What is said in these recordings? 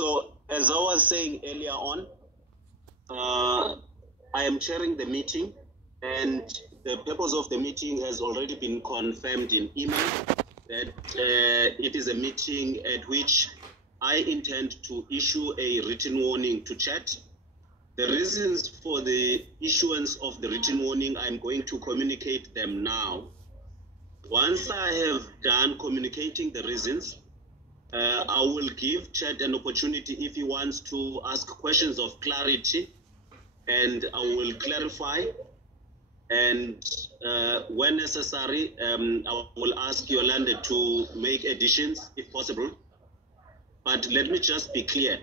So as I was saying earlier on, I am chairing the meeting, and the purpose of the meeting has already been confirmed in email that it is a meeting at which I intend to issue a written warning to chat. The reasons for the issuance of the written warning, I'm going to communicate them now. Once I have done communicating the reasons, I will give Chat an opportunity if he wants to ask questions of clarity, and I will clarify. And when necessary, I will ask Yolanda to make additions if possible. But let me just be clear.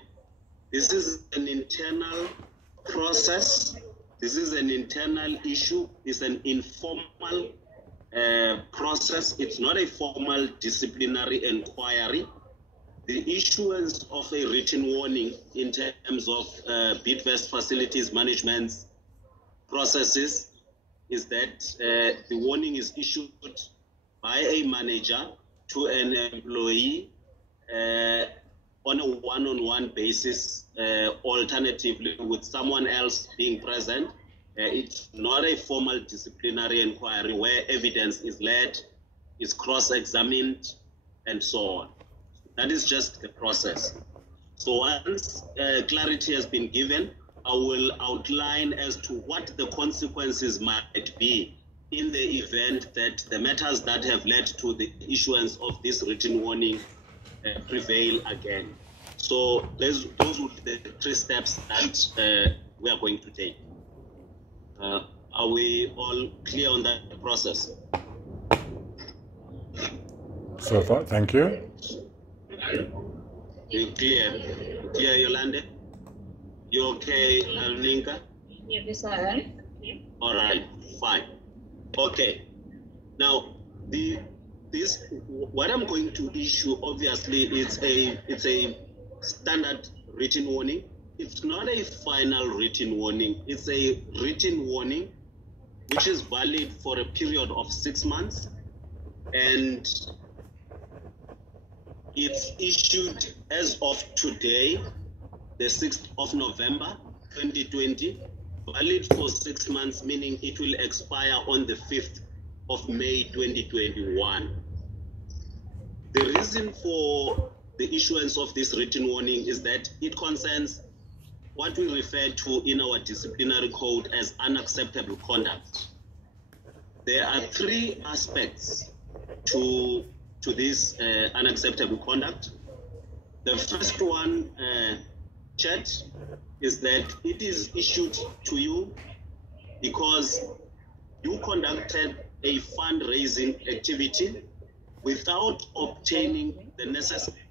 This is an internal process. This is an internal issue. It's an informal process. It's not a formal disciplinary inquiry. The issuance of a written warning in terms of Bidvest Facilities Management processes is that the warning is issued by a manager to an employee on a one-on-one basis, alternatively with someone else being present. It's not a formal disciplinary inquiry where evidence is led, is cross-examined, and so on. That is just the process. So once clarity has been given, I will outline as to what the consequences might be in the event that the matters that have led to the issuance of this written warning prevail again. So those would be the 3 steps that we are going to take. Are we all clear on that process? So far, thank you. You clear? Clear, Yolanda? You okay, Alninka? Yes, I am. All right, fine. Okay. Now, what I'm going to issue, obviously, it's a standard written warning. It's not a final written warning. It's a written warning which is valid for a period of 6 months, and it's issued as of today, the 6th of November, 2020, valid for 6 months, meaning it will expire on the 5th of May, 2021. The reason for the issuance of this written warning is that it concerns what we refer to in our disciplinary code as unacceptable conduct. There are 3 aspects to this unacceptable conduct. The first one, Chat, is that it is issued to you because you conducted a fundraising activity without obtaining the necessary.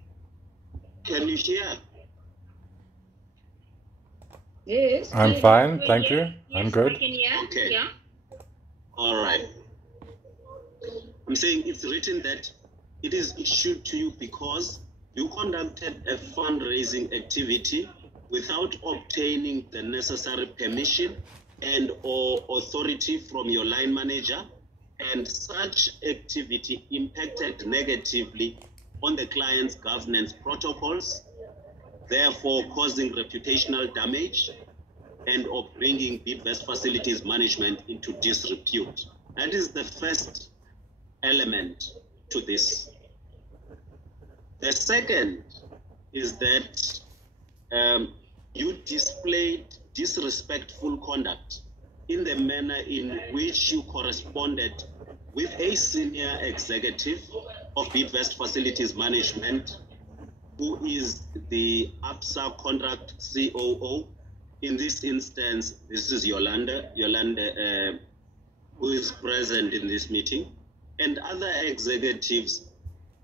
Can you hear? Yes. I'm fine, thank you. I'm good. I can hear. Okay. Yeah. All right. I'm saying it's written that it is issued to you because you conducted a fundraising activity without obtaining the necessary permission and or authority from your line manager, and such activity impacted negatively on the client's governance protocols, therefore causing reputational damage and or bringing Bidvest Facilities Management into disrepute. That is the first element to this. The second is that you displayed disrespectful conduct in the manner in which you corresponded with a senior executive of Bidvest Facilities Management, who is the ABSA contract COO. In this instance, this is Yolanda, who is present in this meeting, and other executives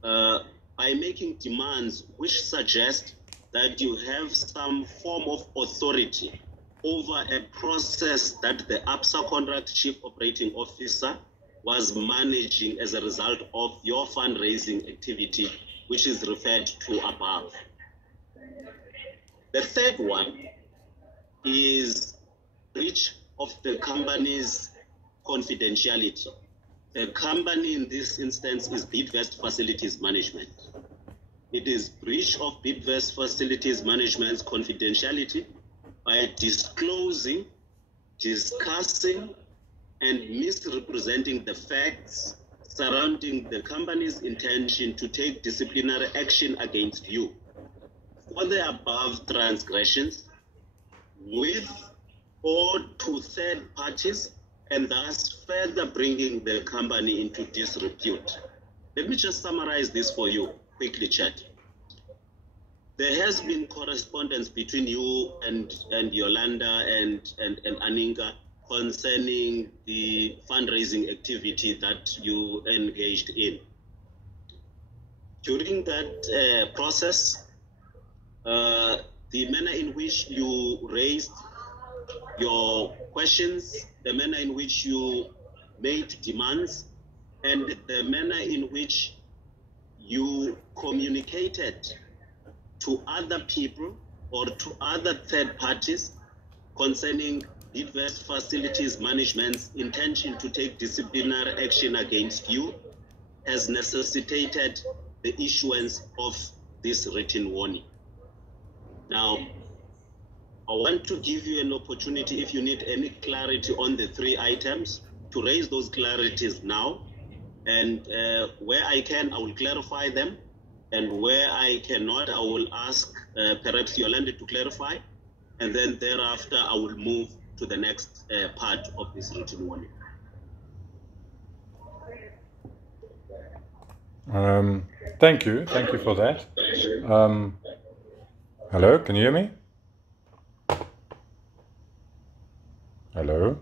by making demands which suggest that you have some form of authority over a process that the ABSA contract chief operating officer was managing as a result of your fundraising activity, which is referred to above. The third one is breach of the company's confidentiality. The company in this instance is Bidvest Facilities Management. it is breach of Bidvest Facilities Management's confidentiality by disclosing, discussing, and misrepresenting the facts surrounding the company's intention to take disciplinary action against you for the above transgressions with or to third parties, and thus further bringing the company into disrepute. Let me just summarize this for you quickly, Chat. There has been correspondence between you and Yolanda and Aninga concerning the fundraising activity that you engaged in. During that process, the manner in which you raised your questions, the manner in which you made demands, and the manner in which you communicated to other people or to other third parties concerning Bidvest Facilities Management's intention to take disciplinary action against you has necessitated the issuance of this written warning. Now, I want to give you an opportunity, if you need any clarity on the 3 items, to raise those clarities now. And where I can, I will clarify them. And where I cannot, I will ask perhaps Yolanda to clarify. And then thereafter, I will move to the next part of this written warning. Thank you for that. Hello, can you hear me? Hello?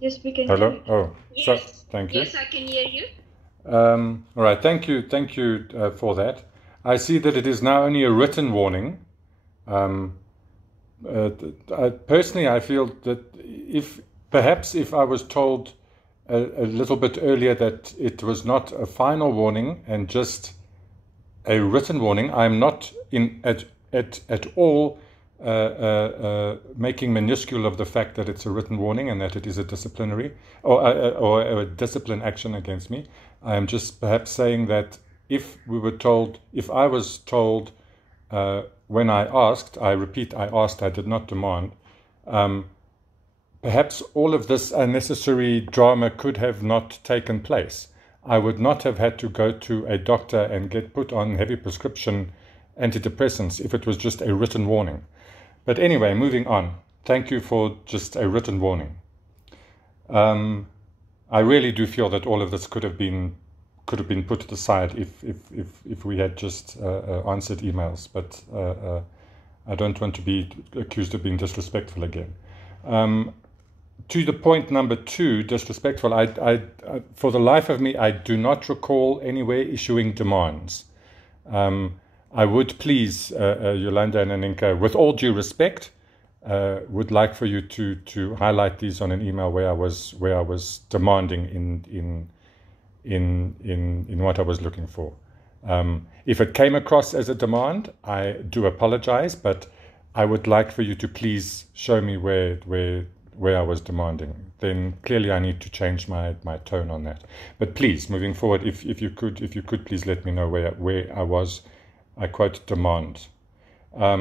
Yes, we can Hello? hear you. Oh, Yes. so, thank you. Yes, I can hear you. All right, thank you for that. I see that it is now only a written warning. Personally, I feel that if I was told a little bit earlier that it was not a final warning and just a written warning, I'm not at all making minuscule of the fact that it's a written warning and that it is a disciplinary or a discipline action against me. I am just perhaps saying that if I was told when I asked, I repeat, I asked, I did not demand, perhaps all of this unnecessary drama could have not taken place. I would not have had to go to a doctor and get put on heavy prescription antidepressants if it was just a written warning. But anyway, moving on. Thank you for just a written warning. I really do feel that all of this could have been put to the side if we had just answered emails. But I don't want to be accused of being disrespectful again. To the point number 2, disrespectful. I for the life of me, I do not recall anywhere issuing demands. I would please, Yolanda and Aninka, with all due respect, would like for you to highlight these on an email where I was demanding in what I was looking for. If it came across as a demand, I do apologize, but I would like for you to please show me where I was demanding. Then clearly I need to change my tone on that. But please, moving forward, if you could please let me know where I was. I quote, demand. A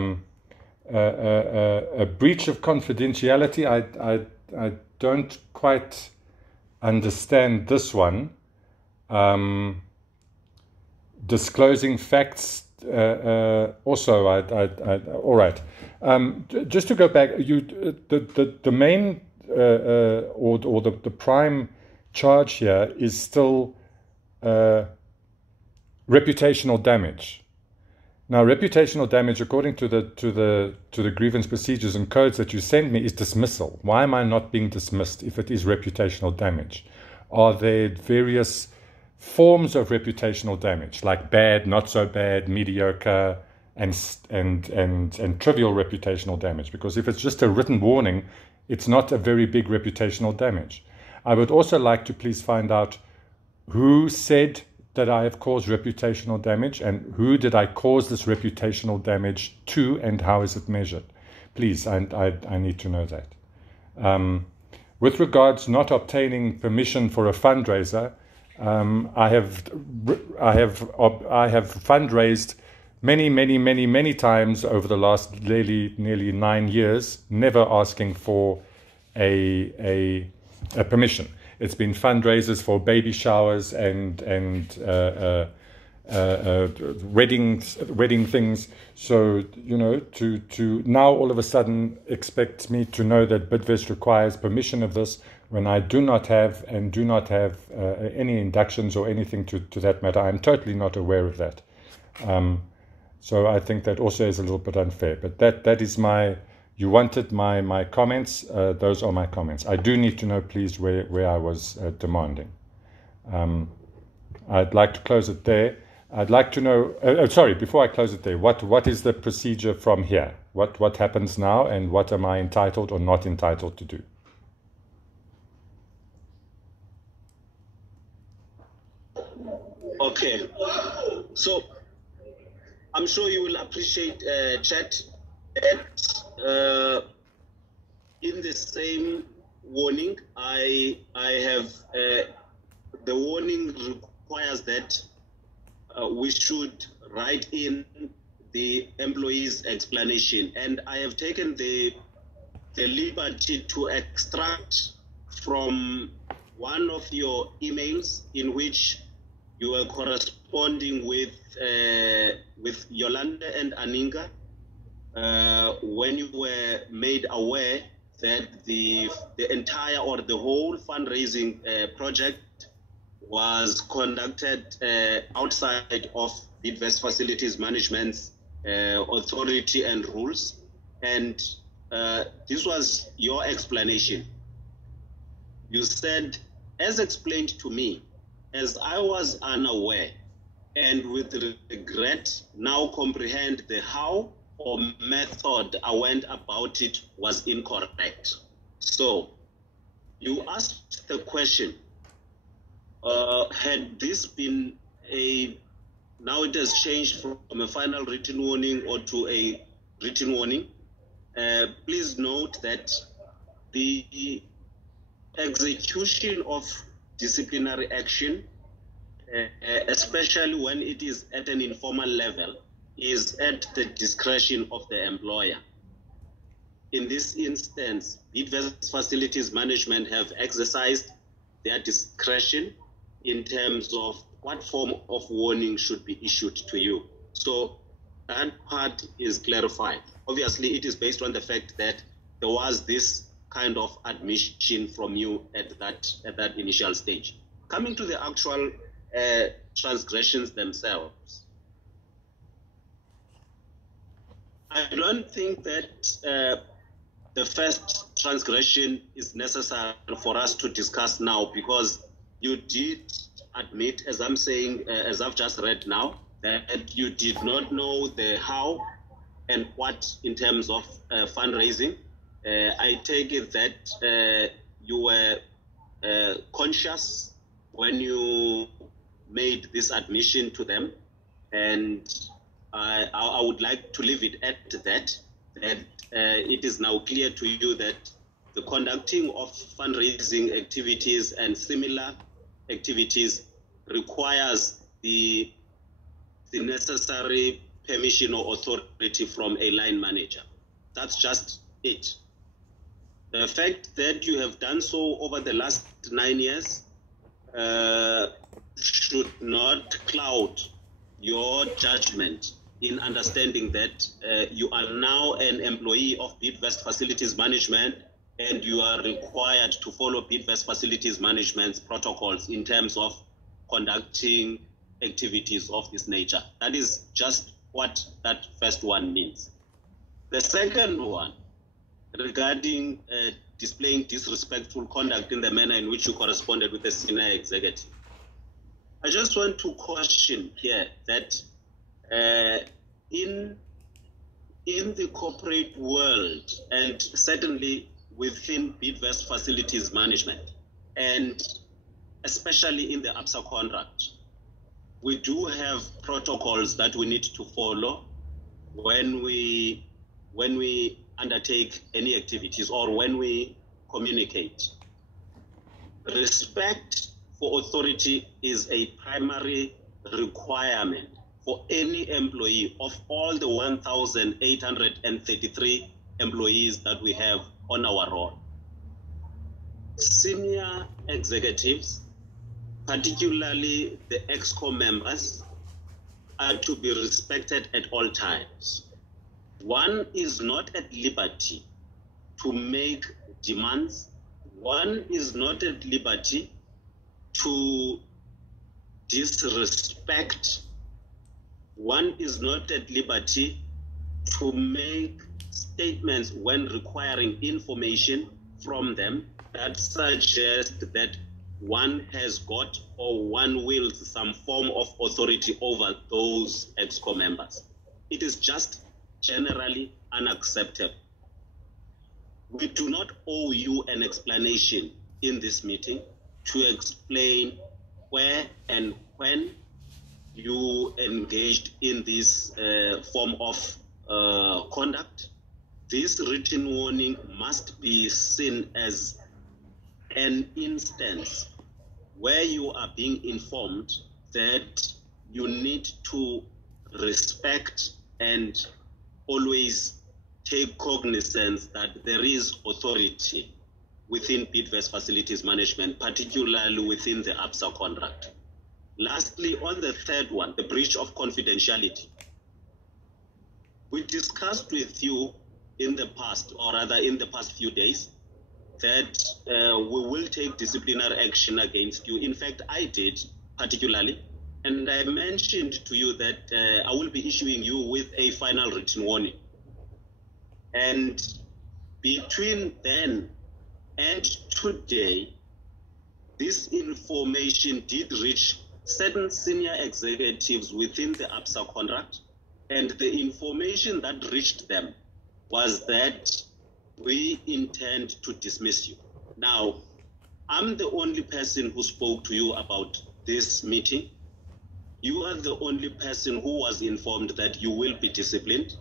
breach of confidentiality. I don't quite understand this one. Disclosing facts. Also, all right. Just to go back, the main or the prime charge here is still reputational damage. Now, reputational damage, according to the grievance procedures and codes that you send me, is dismissal. Why am I not being dismissed if it is reputational damage? Are there various forms of reputational damage, like bad, not so bad, mediocre, and trivial reputational damage? Because if it's just a written warning, it's not a very big reputational damage. I would also like to please find out who said that I have caused reputational damage, and who did I cause this reputational damage to, and how is it measured? Please, I need to know that. With regards not obtaining permission for a fundraiser, I have fundraised many times over the last nearly 9 years, never asking for a permission. It's been fundraisers for baby showers and wedding things. So, you know, to now all of a sudden expect me to know that Bidvest requires permission of this when I do not have any inductions or anything to that matter. I'm totally not aware of that. So I think that also is a little bit unfair. But that is you wanted my comments. Those are my comments. I do need to know, please, where I was demanding. I'd like to close it there. I'd like to know, sorry, before I close it there, what is the procedure from here? What happens now, and what am I entitled or not entitled to do? Okay, so I'm sure you will appreciate, Chat, that in the same warning, I have, the warning requires that we should write in the employee's explanation, and I have taken the liberty to extract from one of your emails in which you were corresponding with Yolanda and Aninga when you were made aware that the entire or the whole fundraising project was conducted outside of Bidvest Facilities Management's authority and rules. And this was your explanation. You said, as explained to me, as I was unaware and with regret now comprehend the how or method I went about it was incorrect. So you asked the question, had this been now it has changed from a final written warning or to a written warning. Please note that the execution of disciplinary action, especially when it is at an informal level, is at the discretion of the employer. In this instance, Bidvest Facilities Management have exercised their discretion in terms of what form of warning should be issued to you. So that part is clarified. Obviously, it is based on the fact that there was this kind of admission from you at that initial stage. Coming to the actual transgressions themselves, I don't think that the first transgression is necessary for us to discuss now, because you did admit, as I'm saying, as I've just read now, that you did not know the how and what in terms of fundraising. I take it that you were conscious when you made this admission to them, and I would like to leave it at that it is now clear to you that the conducting of fundraising activities and similar activities requires the necessary permission or authority from a line manager. That's just it. The fact that you have done so over the last 9 years should not cloud your judgment in understanding that you are now an employee of Bidvest Facilities Management, and you are required to follow Bidvest Facilities Management's protocols in terms of conducting activities of this nature. That is just what that first one means. The second one, regarding displaying disrespectful conduct in the manner in which you corresponded with the senior executive, I just want to caution here that in the corporate world, and certainly within Bidvest Facilities Management, and especially in the ABSA contract, we do have protocols that we need to follow when we undertake any activities or when we communicate. Respect for authority is a primary requirement for any employee of all the 1,833 employees that we have on our roll. Senior executives, particularly the ExCo members, are to be respected at all times. One is not at liberty to make demands. One is not at liberty to disrespect. One is not at liberty to make statements when requiring information from them that suggest that one has got or one wields some form of authority over those ExCo members. It is just generally unacceptable. We do not owe you an explanation in this meeting to explain where and when you engaged in this form of conduct. This written warning must be seen as an instance where you are being informed that you need to respect and always take cognizance that there is authority within Bidvest Facilities Management, particularly within the ABSA contract. Lastly, on the third one, the breach of confidentiality. We discussed with you in the past, or rather in the past few days, that we will take disciplinary action against you. In fact, I did particularly, and I mentioned to you that I will be issuing you with a final written warning. And between then and today, this information did reach certain senior executives within the ABSA contract, and the information that reached them was that we intend to dismiss you. Now, I'm the only person who spoke to you about this meeting. You are the only person who was informed that you will be disciplined.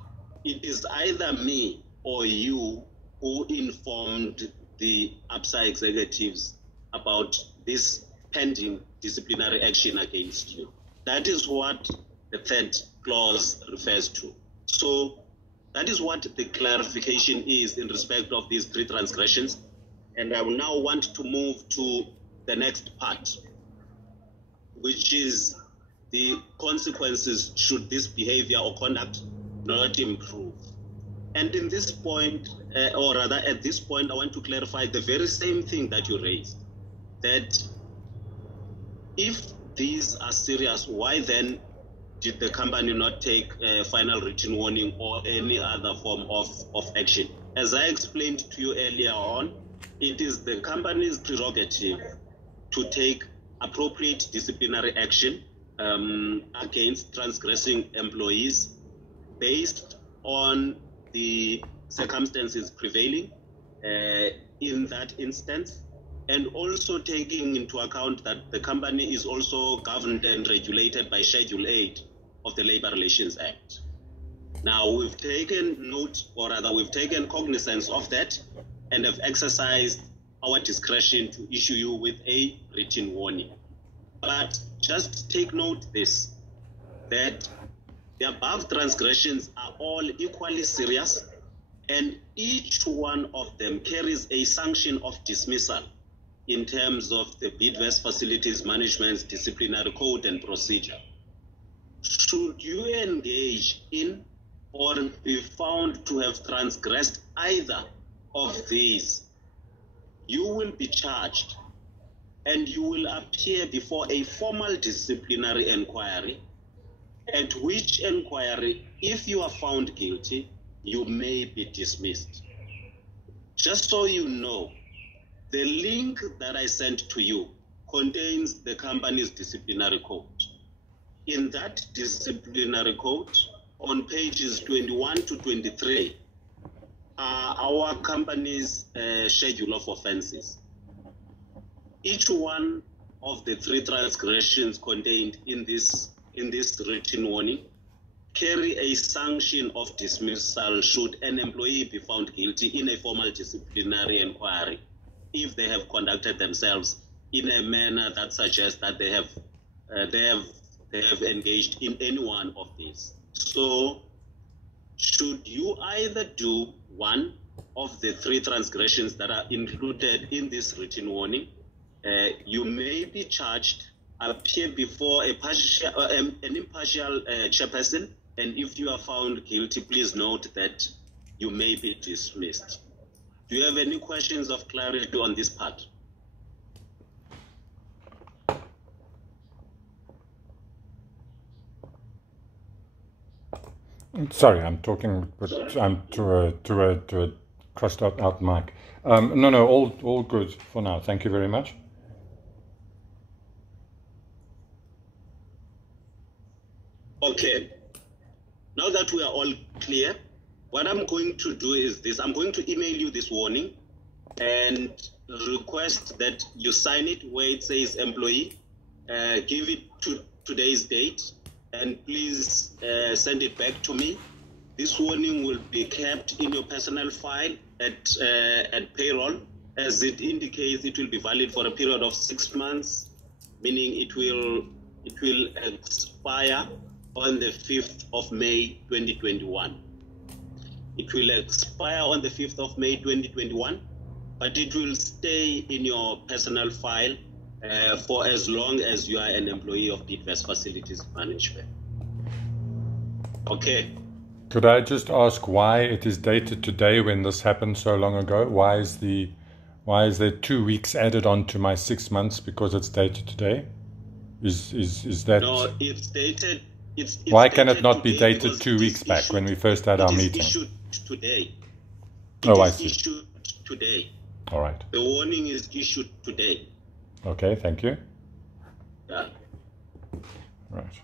It is either me or you who informed the ABSA executives about this pending disciplinary action against you. That is what the third clause refers to. So that is what the clarification is in respect of these three transgressions. And I will now want to move to the next part, which is the consequences should this behavior or conduct not improve. And in this point, or rather at this point, I want to clarify the very same thing that you raised, that if these are serious, why then did the company not take a final written warning or any other form of action? As I explained to you earlier on, it is the company's prerogative to take appropriate disciplinary action against transgressing employees based on the circumstances prevailing in that instance, and also taking into account that the company is also governed and regulated by Schedule 8 of the Labor Relations Act. Now, we've taken note, or rather we've taken cognizance of that and have exercised our discretion to issue you with a written warning. But just take note this, that the above transgressions are all equally serious, and each one of them carries a sanction of dismissal in terms of the Bidvest Facilities Management's disciplinary code and procedure. Should you engage in or be found to have transgressed either of these, you will be charged and you will appear before a formal disciplinary inquiry, at which inquiry, if you are found guilty, you may be dismissed. Just so you know, the link that I sent to you contains the company's disciplinary code. In that disciplinary code, on pages 21 to 23, are our company's schedule of offenses. Each one of the three transgressions contained in this written warning carry a sanction of dismissal should an employee be found guilty in a formal disciplinary inquiry if they have conducted themselves in a manner that suggests that they have engaged in any one of these. So, should you either do one of the 3 transgressions that are included in this written warning, you may be charged, appear before an impartial chairperson, and if you are found guilty, please note that you may be dismissed. Do you have any questions of clarity on this part? Sorry, I'm talking, but I'm to a crossed out mic. No, all good for now. Thank you very much. Okay. Now that we are all clear, what I'm going to do is this. I'm going to email you this warning and request that you sign it where it says employee, give it to today's date, and please send it back to me. This warning will be kept in your personal file at payroll. As it indicates, it will be valid for a period of 6 months, meaning it will expire on the 5th of May 2021. It will expire on the 5th of May 2021, but it will stay in your personal file for as long as you are an employee of Bidvest Facilities Management. Okay. Could I just ask why it is dated today when this happened so long ago? Why is there 2 weeks added on to my 6 months because it's dated today? Is that? No, it's dated. It's why can it not today be dated because 2 weeks back when we first had our meeting? It is issued today. Oh, I It is see. issued today. All right. The warning is issued today. Okay, thank you. Yeah. Right.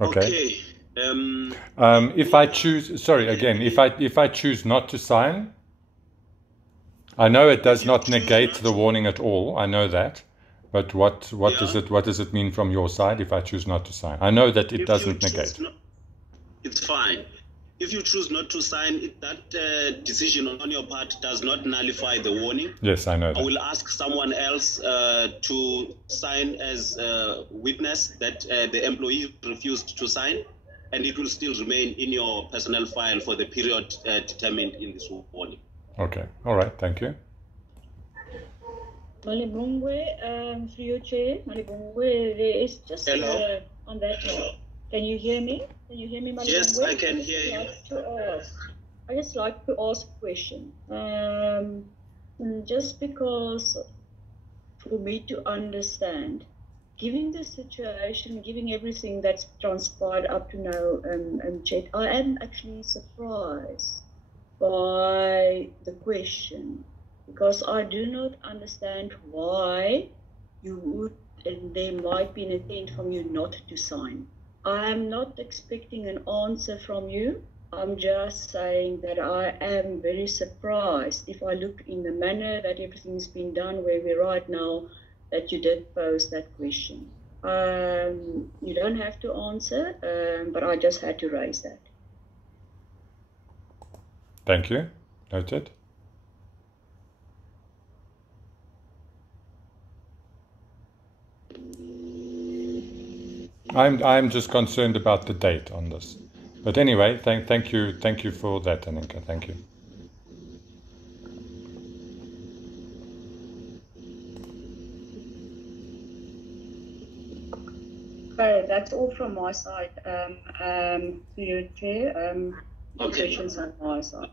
Okay. If I choose, sorry, again, if I choose not to sign, I know it does not negate the warning at all. I know that, but what does it mean from your side if I choose not to sign? I know that it doesn't negate. It's fine. If you choose not to sign, that decision on your part does not nullify the warning. Yes, I know that. I will ask someone else to sign as a witness that the employee refused to sign, and it will still remain in your personal file for the period determined in this warning. Okay, all right, thank you. Malibongwe, through your chair, Malibongwe, there is just Hello? on that note. Can you hear me? Can you hear me, Malibongwe? Yes, I can hear you. I just like to ask a question. Just because for me to understand, given the situation, given everything that's transpired up to now, Chet, I am actually surprised by the question, because I do not understand why you would, and there might be an intent from you not to sign. I am not expecting an answer from you. I'm just saying that I am very surprised if I look in the manner that everything's been done where we're right now, that you did pose that question. You don't have to answer, but I just had to raise that. Thank you. Noted. I'm just concerned about the date on this. But anyway, thank you for that, Aninka. Thank you. Okay, that's all from my side. To your chair, no questions on my side.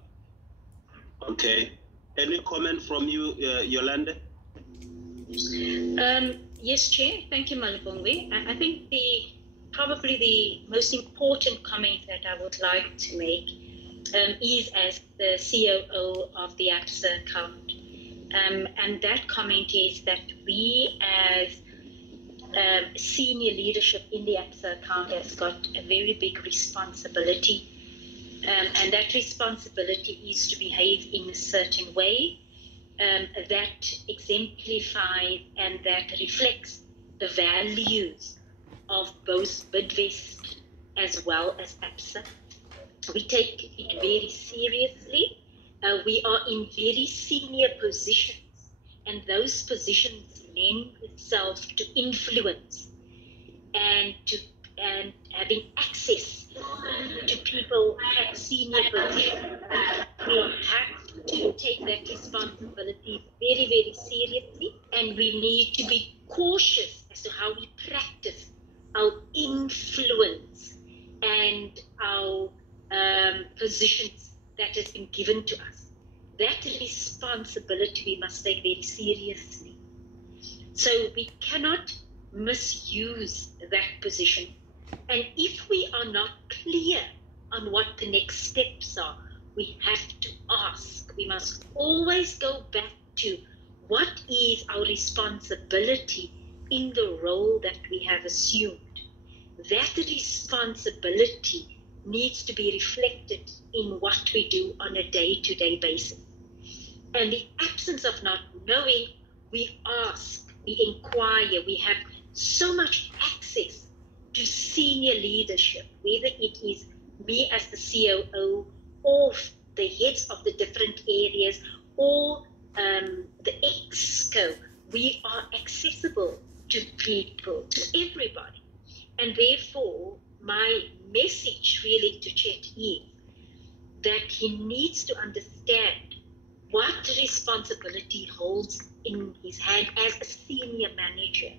Okay. Any comment from you, Yolanda? Yes, Chair. Thank you, Malibongwe. I think probably the most important comment that I would like to make is as the COO of the ABSA account. And that comment is that we as senior leadership in the ABSA account has got a very big responsibility. And that responsibility is to behave in a certain way that exemplifies and that reflects the values of both Bidvest as well as ABSA. We take it very seriously. We are in very senior positions and those positions lend itself to influence and having access to people at senior positions. We have to take that responsibility very, very seriously, and we need to be cautious as to how we practice our influence and our positions that has been given to us. That responsibility we must take very seriously. So we cannot misuse that position. And if we are not clear on what the next steps are, we have to ask. We must always go back to what is our responsibility in the role that we have assumed. That responsibility needs to be reflected in what we do on a day-to-day basis. And the absence of not knowing, we ask, we inquire, we have so much access to senior leadership, whether it is me as the COO or the heads of the different areas or the ExCo. We are accessible to people, to everybody. And therefore, my message really to Chet is that he needs to understand what responsibility holds in his hand as a senior manager.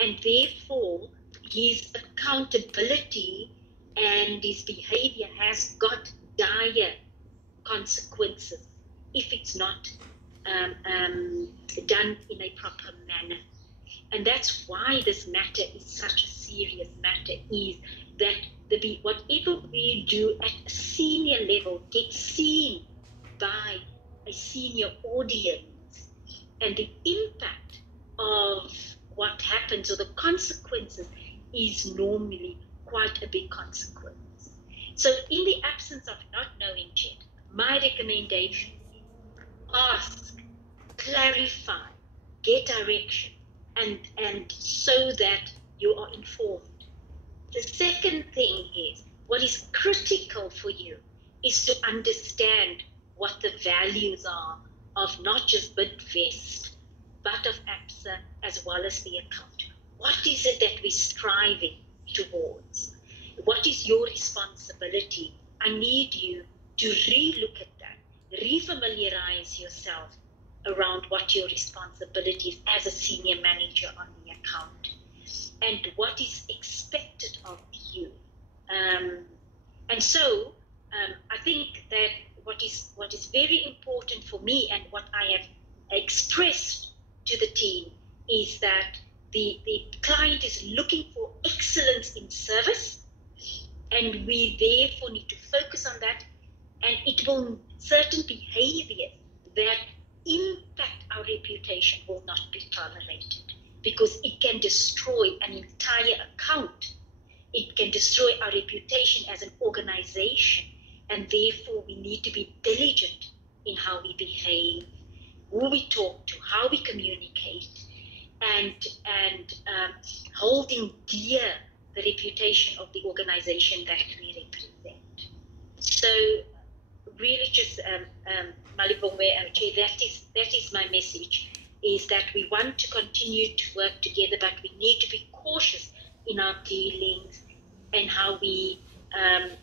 And therefore, his accountability and his behavior has got dire consequences if it's not done in a proper manner. And that's why this matter is such a serious matter, is that whatever we do at a senior level gets seen by a senior audience, and the impact of what happens or the consequences is normally quite a big consequence. So in the absence of not knowing yet, my recommendation is ask, clarify, get direction, and so that you are informed. The second thing is, what is critical for you is to understand what the values are of not just Bidvest, but of ABSA as well as the account. What is it that we're striving towards? What is your responsibility? I need you to re-look at that, re-familiarize yourself around what your responsibility is as a senior manager on the account and what is expected of you. And so I think that what is very important for me and what I have expressed to the team is that the client is looking for excellence in service, and we therefore need to focus on that, and it will, certain behaviors that impact our reputation will not be tolerated, because it can destroy an entire account. It can destroy our reputation as an organization, and therefore we need to be diligent in how we behave, who we talk to, how we communicate, and holding dear the reputation of the organization that we represent. So really just Malibongwe, that is my message, is that we want to continue to work together, but we need to be cautious in our dealings and how we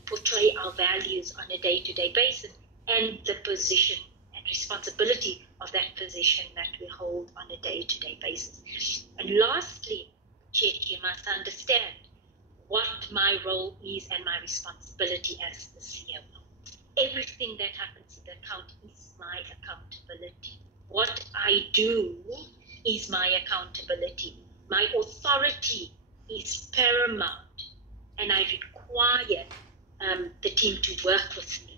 portray our values on a day-to-day basis, and the position and responsibility of that position that we hold on a day-to-day basis. And lastly, Chet, you must understand what my role is and my responsibility as the COO. Everything that happens in the account is my accountability. What I do is my accountability. My authority is paramount, and I require the team to work with me.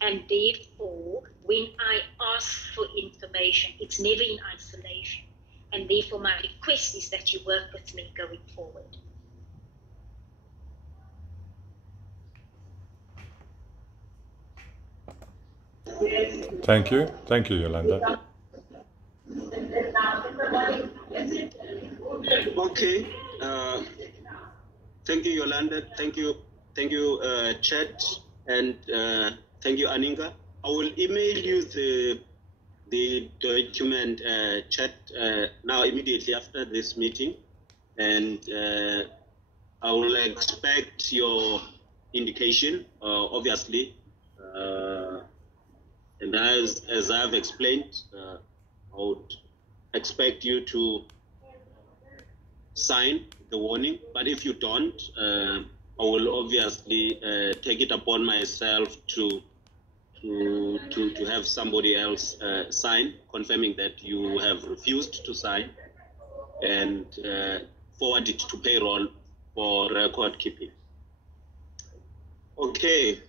And therefore, when I ask for information, it's never in isolation. And therefore, my request is that you work with me going forward. Thank you. Thank you, Yolanda. Okay. Thank you, Yolanda. Thank you, Chet, and thank you, Aninga. I will email you the the document chat now immediately after this meeting, and I will expect your indication, obviously. And as I've explained, I would expect you to sign the warning. But if you don't, I will obviously take it upon myself to have somebody else sign, confirming that you have refused to sign, and forward it to payroll for record keeping. Okay.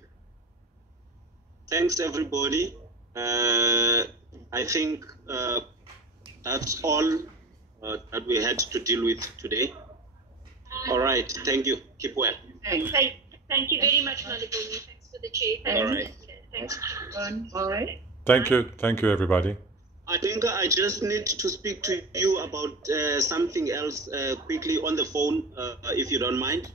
Thanks, everybody. I think that's all that we had to deal with today. All right. Thank you. Keep well. Thanks. Thank you very much, Malibongwe. Thanks for the chair. All right. Thanks. Bye. Thank you, everybody. I think I just need to speak to you about something else quickly on the phone, if you don't mind.